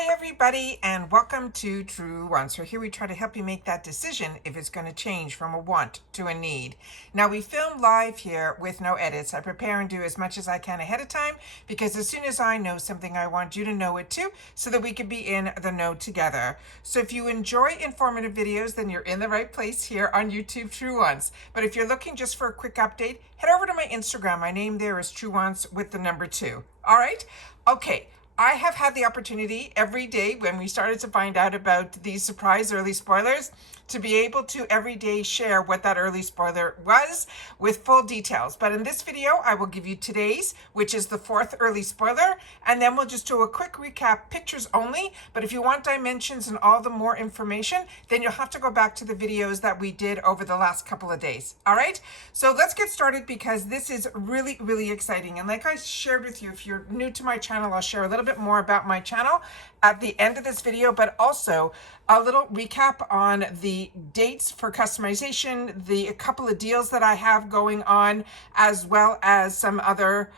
Hi everybody, and welcome to Truewants. So here we try to help you make that decision if it's going to change from a want to a need. Now we film live here with no edits. I prepare and do as much as I can ahead of time because as soon as I know something, I want you to know it too, so that we can be in the know together. So if you enjoy informative videos, then you're in the right place here on YouTube Truewants. But if you're looking just for a quick update, head over to my Instagram. My name there is Truewants with the number 2. All right? Okay. I have had the opportunity every day when we started to find out about these surprise early spoilers to be able to every day share what that early spoiler was with full details. But in this video, I will give you today's, which is the 4th early spoiler, and then we'll just do a quick recap, pictures only. But if you want dimensions and all the more information, then you'll have to go back to the videos that we did over the last couple of days. All right, so let's get started because this is really, really exciting. And like I shared with you, if you're new to my channel, I'll share a little bit more about my channel at the end of this video, but also a little recap on the dates for customization, a couple of deals that I have going on, as well as some other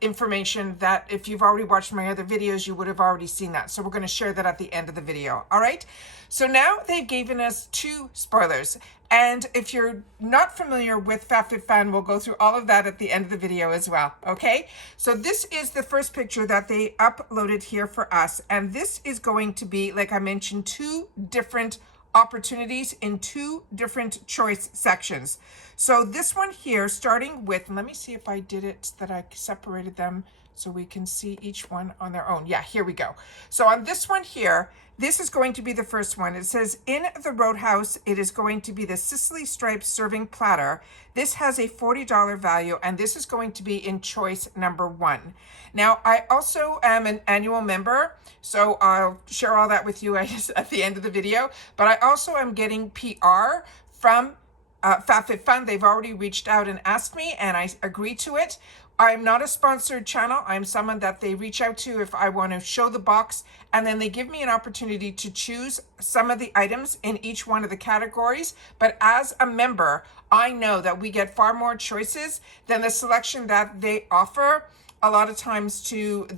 information that if you've already watched my other videos, you would have already seen that. So we're going to share that at the end of the video. All right. So now they've given us 2 spoilers. And if you're not familiar with FabFitFun, we'll go through all of that at the end of the video as well. Okay. So this is the first picture that they uploaded here for us. And this is going to be, like I mentioned, 2 different opportunities in 2 different choice sections. So this one here, starting with, let me see if I did it that I separated them so we can see each one on their own. Yeah, here we go. So on this one here, this is going to be the first one. It says, in the Roadhouse, it is going to be the Sicily striped serving platter. This has a $40 value, and this is going to be in choice number 1. Now, I also am an annual member, so I'll share all that with you at the end of the video. But I also am getting PR from FabFitFun. They've already reached out and asked me, and I agreed to it. I'm not a sponsored channel. I'm someone that they reach out to if I want to show the box, and then they give me an opportunity to choose some of the items in each one of the categories. But as a member, I know that we get far more choices than the selection that they offer a lot of times to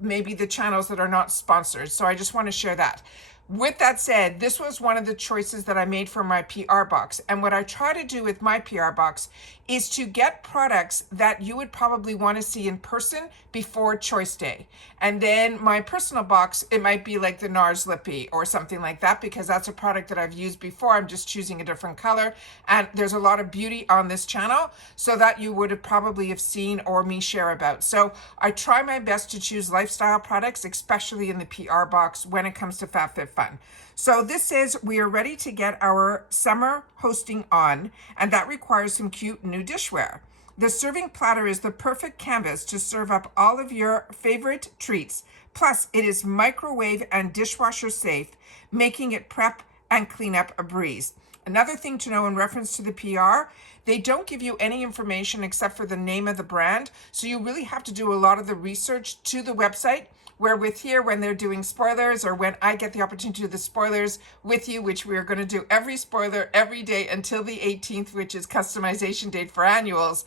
maybe the channels that are not sponsored. So I just want to share that. With that said, this was one of the choices that I made for my PR box. And what I try to do with my PR box is to get products that you would probably want to see in person before choice day. And then my personal box, it might be like the NARS Lippy or something like that, because that's a product that I've used before. I'm just choosing a different color. And there's a lot of beauty on this channel, so that you would have probably have seen or me share about. So I try my best to choose lifestyle products, especially in the PR box when it comes to FabFitFun. So this says we are ready to get our summer hosting on, and that requires some cute new dishware. The serving platter is the perfect canvas to serve up all of your favorite treats. Plus, it is microwave and dishwasher safe, making it prep and cleanup a breeze. Another thing to know in reference to the PR, they don't give you any information except for the name of the brand. So you really have to do a lot of the research to the website. Where with here, when they're doing spoilers, or when I get the opportunity to do the spoilers with you, which we are going to do every spoiler every day until the 18th, which is customization date for annuals,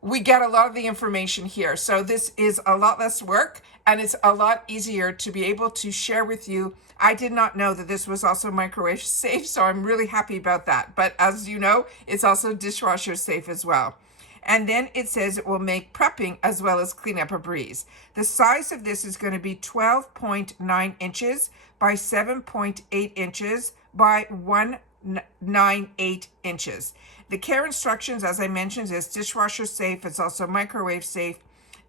we get a lot of the information here. So this is a lot less work, and it's a lot easier to be able to share with you. I did not know that this was also microwave safe, so I'm really happy about that. But as you know, it's also dishwasher safe as well. And then it says it will make prepping as well as cleanup a breeze. The size of this is going to be 12.9 inches by 7.8 inches by 198 inches. The care instructions, as I mentioned, is dishwasher safe. It's also microwave safe,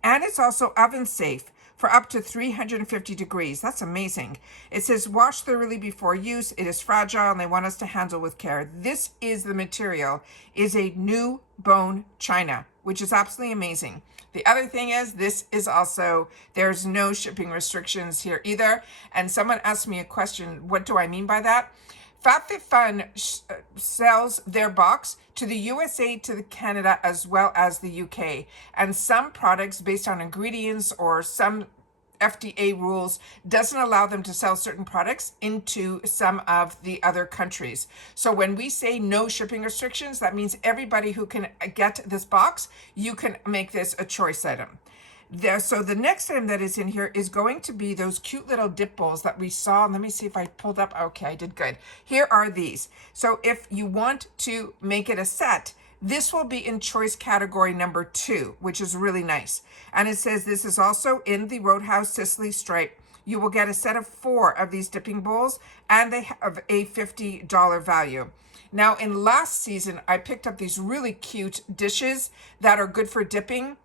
and it's also oven safe for up to 350 degrees. That's amazing. It says wash thoroughly before use. It is fragile and they want us to handle with care. This is the material, is a new bone china, which is absolutely amazing. The other thing is, this is also, there's no shipping restrictions here either. And someone asked me a question, what do I mean by that? FabFitFun sells their box to the USA, to the Canada, as well as the UK. And some products, based on ingredients or some FDA rules, doesn't allow them to sell certain products into some of the other countries. So when we say no shipping restrictions, that means everybody who can get this box, you can make this a choice item. There, so the next item that is in here is going to be those cute little dip bowls that we saw. Let me see if I pulled up. Okay, I did good. Here are these. So if you want to make it a set, this will be in choice category number 2, which is really nice. And it says this is also in the Roadhouse Sicily stripe. You will get a set of 4 of these dipping bowls, and they have a $50 value. Now, in last season, I picked up these really cute dishes that are good for dipping.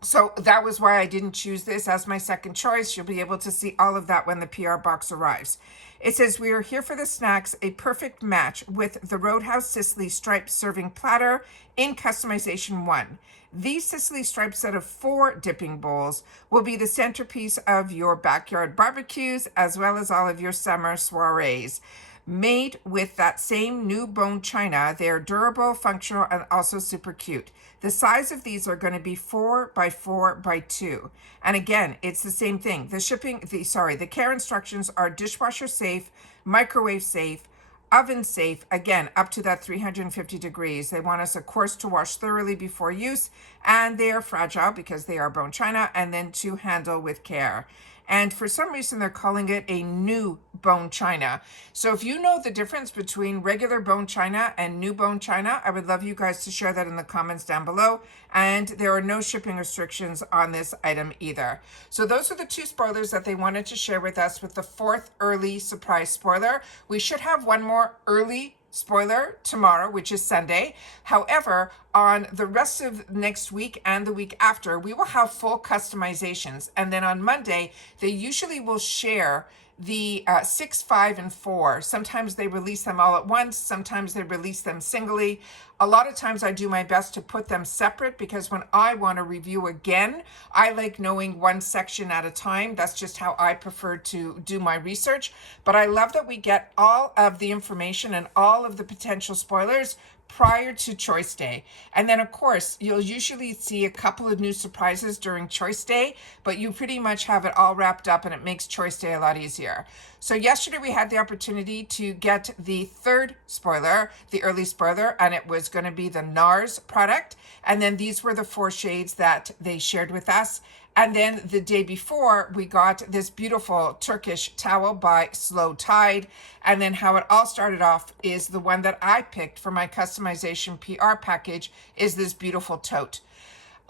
So that was why I didn't choose this as my second choice. You'll be able to see all of that when the PR box arrives. It says, we are here for the snacks, a perfect match with the Roadhouse Sicily striped serving platter in customization 1. These Sicily striped set of 4 dipping bowls will be the centerpiece of your backyard barbecues, as well as all of your summer soirees. Made with that same new bone china, they're durable, functional, and also super cute. The size of these are going to be 4 by 4 by 2. And again, it's the same thing. The care instructions are dishwasher safe, microwave safe, oven safe, again, up to that 350 degrees. They want us, of course, to wash thoroughly before use, and they are fragile because they are bone china, and then to handle with care. And for some reason, they're calling it a new bone china. So if you know the difference between regular bone china and new bone china, I would love you guys to share that in the comments down below. And there are no shipping restrictions on this item either. So those are the 2 spoilers that they wanted to share with us with the 4th early surprise spoiler. We should have one more early spoiler tomorrow, which is Sunday. However, on the rest of next week and the week after, we will have full customizations. And then on Monday, they usually will share the 6, 5, and 4. Sometimes they release them all at once. Sometimes they release them singly. A lot of times I do my best to put them separate because when I want to review again, I like knowing one section at a time. That's just how I prefer to do my research. But I love that we get all of the information and all of the potential spoilers prior to Choice Day. And then, of course, you'll usually see a couple of new surprises during Choice Day, but you pretty much have it all wrapped up and it makes Choice Day a lot easier. So yesterday we had the opportunity to get the 3rd spoiler, the early spoiler, and it was going to be the NARS product. And then these were the 4 shades that they shared with us. And then the day before, we got this beautiful Turkish towel by Slow Tide. And then how it all started off is the one that I picked for my customization PR package is this beautiful tote.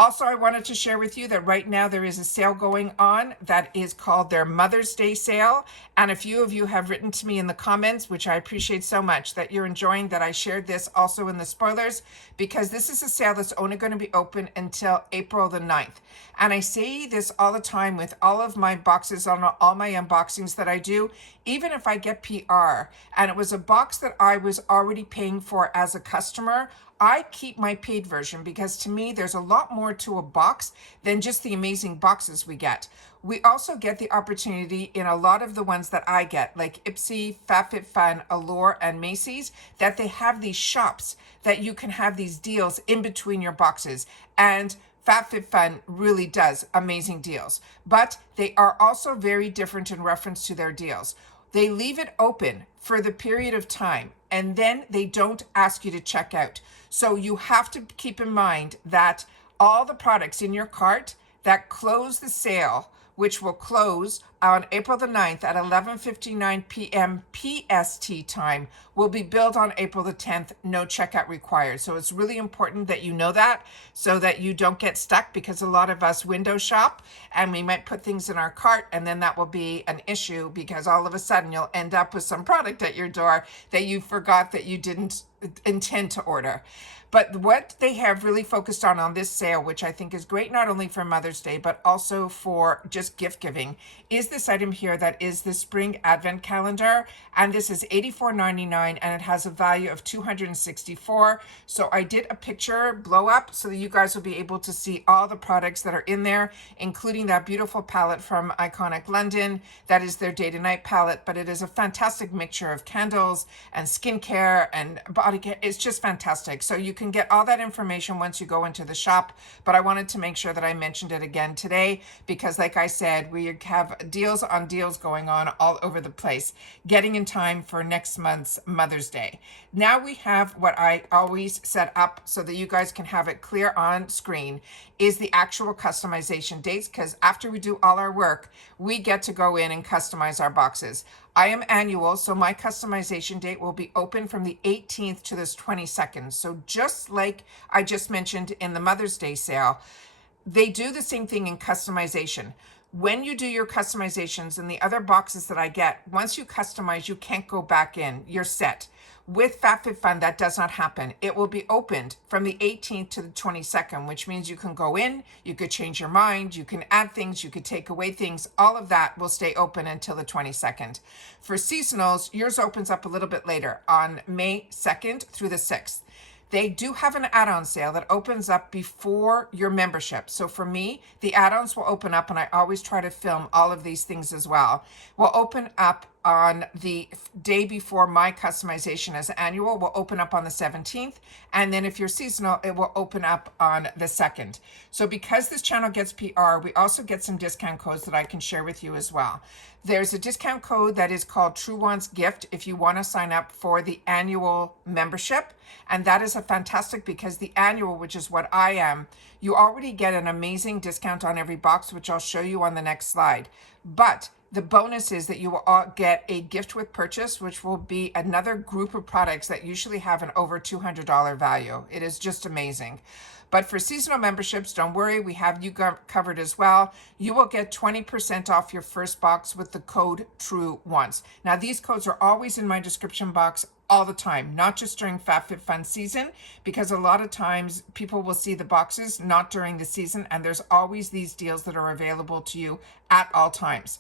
Also, I wanted to share with you that right now there is a sale going on that is called their Mother's Day sale. And a few of you have written to me in the comments, which I appreciate so much, that you're enjoying that I shared this also in the spoilers, because this is a sale that's only going to be open until April the 9th. And I say this all the time with all of my boxes, on all my unboxings that I do, even if I get PR, and it was a box that I was already paying for as a customer, I keep my paid version because to me, there's a lot more to a box than just the amazing boxes we get. We also get the opportunity in a lot of the ones that I get, like Ipsy, FabFitFun, Allure, and Macy's, that they have these shops that you can have these deals in between your boxes. And FabFitFun really does amazing deals, but they are also very different in reference to their deals. They leave it open for the period of time, and then they don't ask you to check out. So you have to keep in mind that all the products in your cart that close the sale, which will close on April the 9th at 11:59 p.m. PST time, will be billed on April the 10th, no checkout required. So it's really important that you know that so that you don't get stuck, because a lot of us window shop and we might put things in our cart and then that will be an issue because all of a sudden you'll end up with some product at your door that you forgot that you didn't intend to order. But what they have really focused on this sale, which I think is great not only for Mother's Day, but also for just gift giving, is this item here that is the Spring Advent Calendar. And this is $84.99 and it has a value of $264. So I did a picture blow up so that you guys will be able to see all the products that are in there, including that beautiful palette from Iconic London. That is their day to night palette, but it is a fantastic mixture of candles and skincare and it's just fantastic. So you can get all that information once you go into the shop, but I wanted to make sure that I mentioned it again today because like I said, we have deals on deals going on all over the place, getting in time for next month's Mother's Day. Now we have what I always set up so that you guys can have it clear on screen is the actual customization dates, because after we do all our work, we get to go in and customize our boxes. I am annual, so my customization date will be open from the 18th to the 22nd. So just like I just mentioned in the Mother's Day sale, they do the same thing in customization. When you do your customizations and the other boxes that I get, once you customize, you can't go back in. You're set. With FabFitFun, that does not happen. It will be opened from the 18th to the 22nd, which means you can go in, you could change your mind, you can add things, you could take away things. All of that will stay open until the 22nd. For seasonals, yours opens up a little bit later on May 2nd through the 6th. They do have an add-on sale that opens up before your membership. So for me, the add-ons will open up, and I always try to film all of these things as well, will open up on the day before my customization as annual will open up on the 17th. And then if you're seasonal, it will open up on the 2nd. So because this channel gets PR, we also get some discount codes that I can share with you as well. There's a discount code that is called Truewants Gift if you want to sign up for the annual membership. And that is a fantastic because the annual, which is what I am, you already get an amazing discount on every box, which I'll show you on the next slide. But the bonus is that you will all get a gift with purchase, which will be another group of products that usually have an over $200 value. It is just amazing. But for seasonal memberships, don't worry, we have you covered as well. You will get 20% off your first box with the code Truewants. Now, these codes are always in my description box all the time, not just during FabFitFun season, because a lot of times people will see the boxes not during the season, and there's always these deals that are available to you at all times.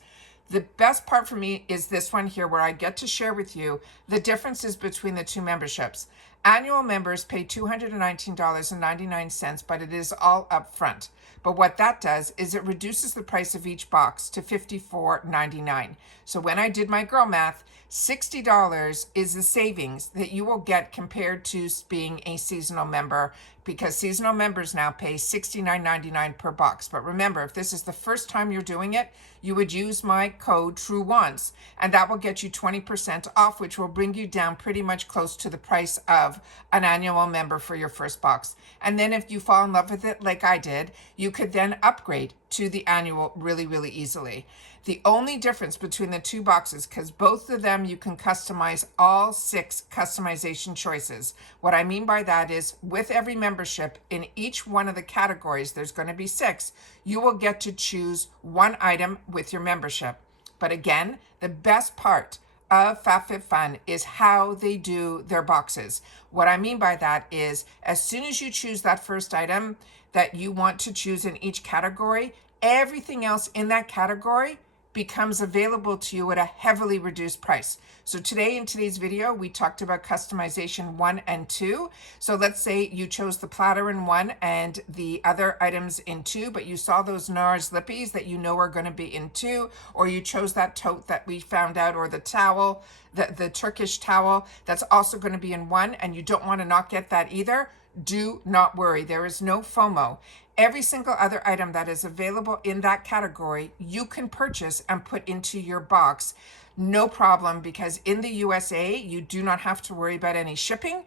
The best part for me is this one here where I get to share with you the differences between the two memberships. Annual members pay $219.99, but it is all up front. But what that does is it reduces the price of each box to $54.99. So when I did my girl math, $60 is the savings that you will get compared to being a seasonal member, because seasonal members now pay $69.99 per box. But remember, if this is the first time you're doing it, you would use my code Truewants, and that will get you 20% off, which will bring you down pretty much close to the price of an annual member for your first box. And then if you fall in love with it like I did, you could then upgrade to the annual really, really easily. The only difference between the two boxes, because both of them you can customize all 6 customization choices. What I mean by that is with every membership in each one of the categories, there's going to be 6, you will get to choose one item with your membership. But again, the best part of FabFitFun is how they do their boxes. What I mean by that is as soon as you choose that first item that you want to choose in each category, everything else in that category becomes available to you at a heavily reduced price. So today in today's video, we talked about customization 1 and 2. So let's say you chose the platter in 1 and the other items in 2, but you saw those NARS lippies that you know are going to be in 2, or you chose that tote that we found out, or the towel, the Turkish towel that's also going to be in 1, and you don't want to not get that either. Do not worry, there is no FOMO. Every single other item that is available in that category, you can purchase and put into your box. No problem, because in the USA, you do not have to worry about any shipping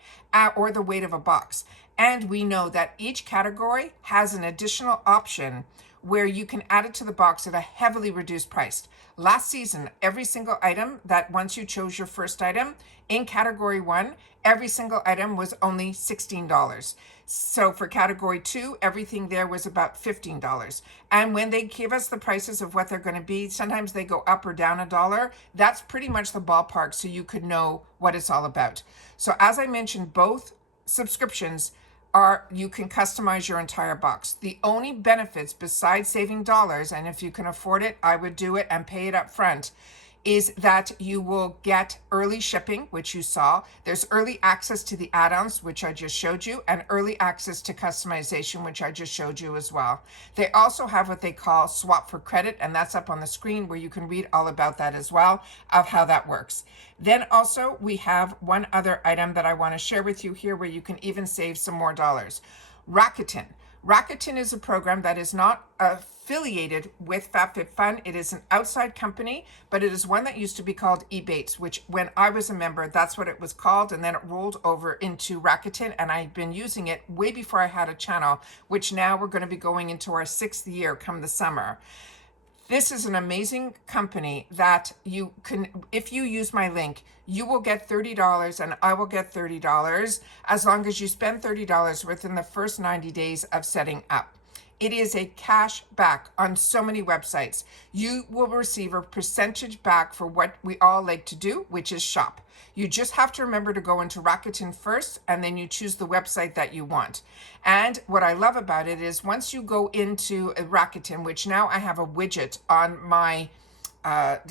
or the weight of a box. And we know that each category has an additional option where you can add it to the box at a heavily reduced price. Last season, every single item that once you chose your first item in category 1, every single item was only $16. So for category 2, everything there was about $15. And when they give us the prices of what they're going to be, sometimes they go up or down $1. That's pretty much the ballpark, so you could know what it's all about. So as I mentioned, both subscriptions you can customize your entire box. The only benefits besides saving dollars, and if you can afford it, I would do it and pay it up front, is that you will get early shipping, which you saw. There's early access to the add-ons, which I just showed you, and early access to customization, which I just showed you as well. They also have what they call swap for credit, and that's up on the screen where you can read all about that as well, of how that works. Then also we have one other item that I want to share with you here where you can even save some more dollars. Rakuten. Rakuten is a program that is not affiliated with FabFitFun. It is an outside company, but it is one that used to be called Ebates, which when I was a member, that's what it was called. And then it rolled over into Rakuten, and I've been using it way before I had a channel, which now we're going to be going into our 6th year come the summer. This is an amazing company that you can, if you use my link, you will get $30 and I will get $30 as long as you spend $30 within the first 90 days of setting up. It is a cash back on so many websites. You will receive a percentage back for what we all like to do, which is shop. You just have to remember to go into Rakuten first, and then you choose the website that you want. And what I love about it is once you go into Rakuten, which now I have a widget on my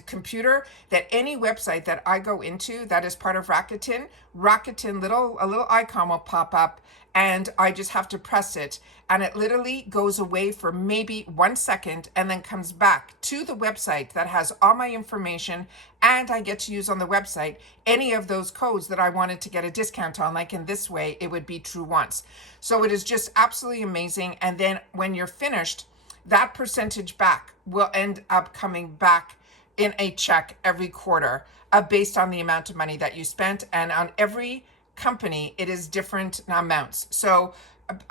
computer, that any website that I go into that is part of Rakuten, a little icon will pop up, and I just have to press it, and it literally goes away for maybe 1 second and then comes back to the website that has all my information, and I get to use on the website any of those codes that I wanted to get a discount on. Like in this way, it would be Truewants. So it is just absolutely amazing. And then when you're finished, that percentage back will end up coming back in a check every quarter based on the amount of money that you spent. And on every company, it is different amounts. So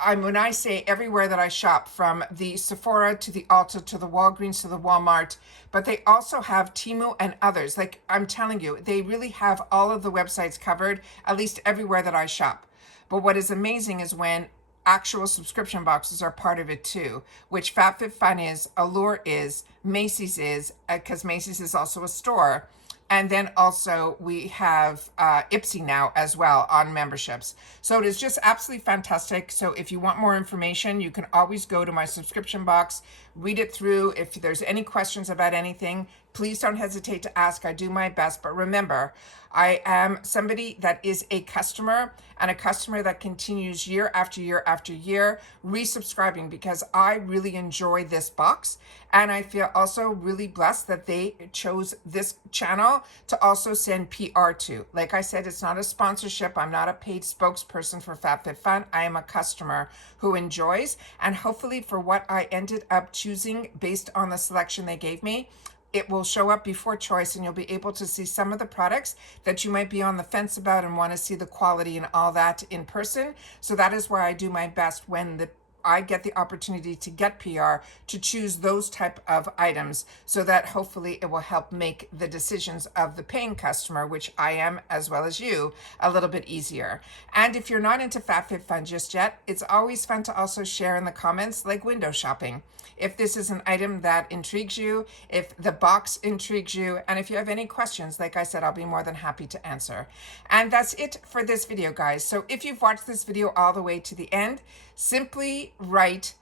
when I say everywhere that I shop, from the Sephora to the Ulta to the Walgreens to the Walmart, but they also have Temu and others. Like I'm telling you, they really have all of the websites covered, at least everywhere that I shop. But what is amazing is when actual subscription boxes are part of it too, which FabFitFun is, Allure is, Macy's is, because Macy's is also a store. And then also we have Ipsy now as well on memberships. So it is just absolutely fantastic. So if you want more information, you can always go to my subscription box, read it through. If there's any questions about anything, please don't hesitate to ask. I do my best. But remember, I am somebody that is a customer, and a customer that continues year after year after year resubscribing, because I really enjoy this box. And I feel also really blessed that they chose this channel to also send PR to. Like I said, it's not a sponsorship. I'm not a paid spokesperson for FabFitFun. I am a customer who enjoys, and hopefully for what I ended up choosing based on the selection they gave me, it will show up before choice, and you'll be able to see some of the products that you might be on the fence about and want to see the quality and all that in person. So that is where I do my best when I get the opportunity to get PR, to choose those type of items, so that hopefully it will help make the decisions of the paying customer, which I am as well as you, a little bit easier. And if you're not into FabFitFun just yet, it's always fun to also share in the comments, like window shopping. If this is an item that intrigues you, if the box intrigues you, and if you have any questions, like I said, I'll be more than happy to answer. And that's it for this video, guys. So if you've watched this video all the way to the end, simply write,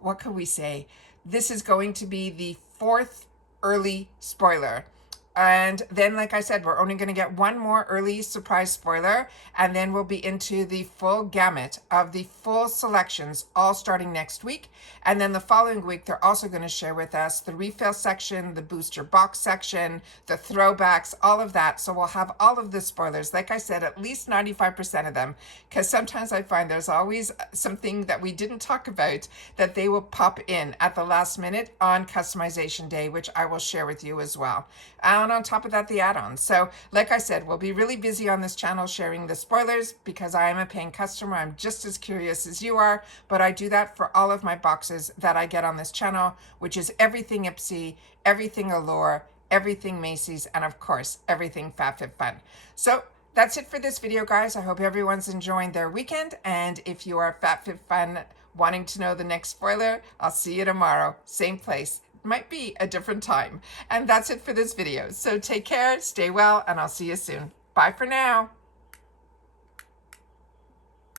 what can we say? This is going to be the 4th early spoiler. And then, like I said, we're only going to get one more early surprise spoiler, and then we'll be into the full gamut of the full selections, all starting next week. And then the following week, they're also going to share with us the refill section, the booster box section, the throwbacks, all of that. So we'll have all of the spoilers, like I said, at least 95% of them, because sometimes I find there's always something that we didn't talk about that they will pop in at the last minute on customization day, which I will share with you as well. And on top of that, the add-ons. So like I said, we'll be really busy on this channel sharing the spoilers, because I am a paying customer. I'm just as curious as you are, but I do that for all of my boxes that I get on this channel, which is everything Ipsy, everything Allure, everything Macy's, and of course, everything FabFitFun. So that's it for this video, guys. I hope everyone's enjoying their weekend. And if you are FabFitFun wanting to know the next spoiler, I'll see you tomorrow, same place. Might be a different time. And that's it for this video. So take care, stay well, and I'll see you soon. Bye for now.